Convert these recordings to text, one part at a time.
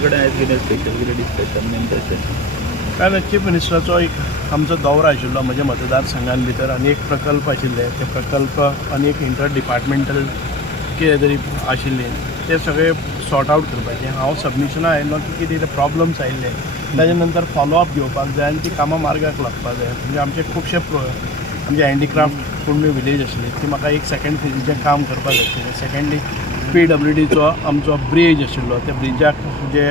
कडेन आयज कितें स्पेशल कितें डिस्कशन मेन तशें कारण चीफ मिनिस्टराचो एक आमचो दौरो आशिल्लो म्हज्या मतदारसंघान भितर आनी एक प्रकल्प आशिल्ले ते प्रकल्प आनी एक इंटर डिपार्टमेंटल कितें तरी आशिल्ले ते सगळे सॉर्ट आवट करपाचें हांव सबमिशनां आयिल्लो की कितें ते प्रॉब्लम्स आयिल्ले ताजे नंतर फॉलोअप घेवपाक जाय आनी ती कामां मार्गाक लागपाक जाय म्हणजे आमचे खुबशे आमचे हँडिक्राफ्ट कुणबी विलेज आशिल्ली ती म्हाका एक सेकंड फेजीचें काम करपाक जाय आशिल्लें सेकंडली PWDचो आमचो ब्रिज आशिल्लो त्या ब्रिजाक जे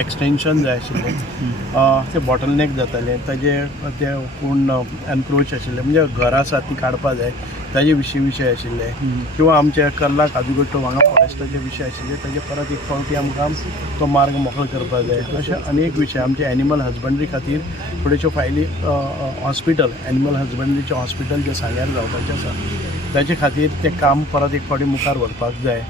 एक्सटेंशन जाय आशिल्लें ते बॉटलनेक जातालें ताजे ते कोण एनक्रोच आशिल्ले म्हणजे घरां आसा ती काडपाक जाय ताजे विशय आशिल्ले किंवा आमचे कर्ला काजूगट्टो हांगा फॉरेस्टाचे विशय आशिल्ले ताजे परत एक फावटी आमकां तो मार्ग मोकळो करपाक जाय अशे अनेक विशय आमचे एनिमल हजबंड्री खातीर थोड्योश्यो फायली हॉस्पिटल एनिमल हजबंड्रीचें हॉस्पिटल जे सांग्यार जावपाचें आसा ताचे खातीर तें काम परत एक फावटी मुखार व्हरपाक जाय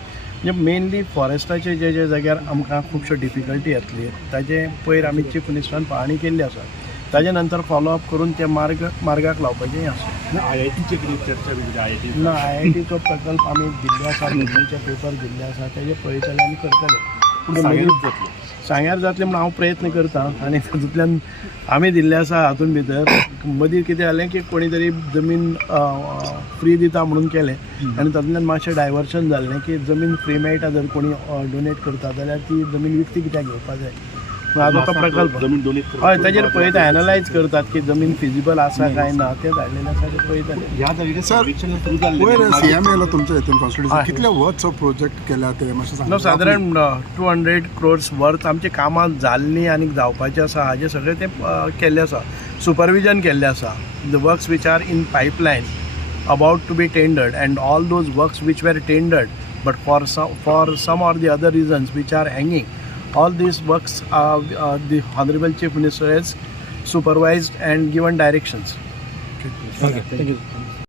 म्हणजे मेनली फॉरेस्टाचे जे जाग्यार आमकां खुबश्यो डिफिकल्टी येतली ताजे पयर आमी चीफ मिनिस्टरान पाहणी केल्ली आसा ताजे नंतर फॉलोअप करून ते मार्गाक लावपाचें आसा IITचे कितें चर्चा ना IITचो प्रकल्प आमी दिल्ले आसा गव्हर्मेंटचे पेपर दिल्ले आसा तेजे पळयतले आनी करतले पूण सांग्यार जातले म्हण हांव प्रयत्न करतां आनी तातूंतल्यान आमी दिल्ले आसा हातून भितर मदीं कितें जालें की कोणी तरी जमीन फ्री दिता म्हणून केलें आनी तातूंतल्यान मातशें डायवर्शन जाल्लें की जमीन फ्री मेळटा जर कोणी डोनेट करता जाल्यार ती जमीन विकती कित्याक घेवपाक जाय हाजो तो प्रकल्प जमीन डोनेट हय ताजेर पळयता एनालायज करतात की जमीन फिजिबल आसा काय ना ते धाडलेले आसा ते पळयताले ह्या जाग्यार सर्वेक्षण सुरू वयर जाल्लें CM येयलो तुमच्या हितून कॉन्स्टिट्युशन कितले वर्ड्सचो प्रोजेक्ट केला ते मातशें सांगा सादारण 200 crores वर्थ आमची कामां जाल्लीं आनी जावपाचें आसा हाजें सगळें तें केल्लें आसा सुपरविजन केल्लें आसा the works which are in pipeline about to be tendered and all those works which were tendered but for some or the other reasons which are hanging, all these works the Honorable Chief Minister has supervised and given directions. Okay thank you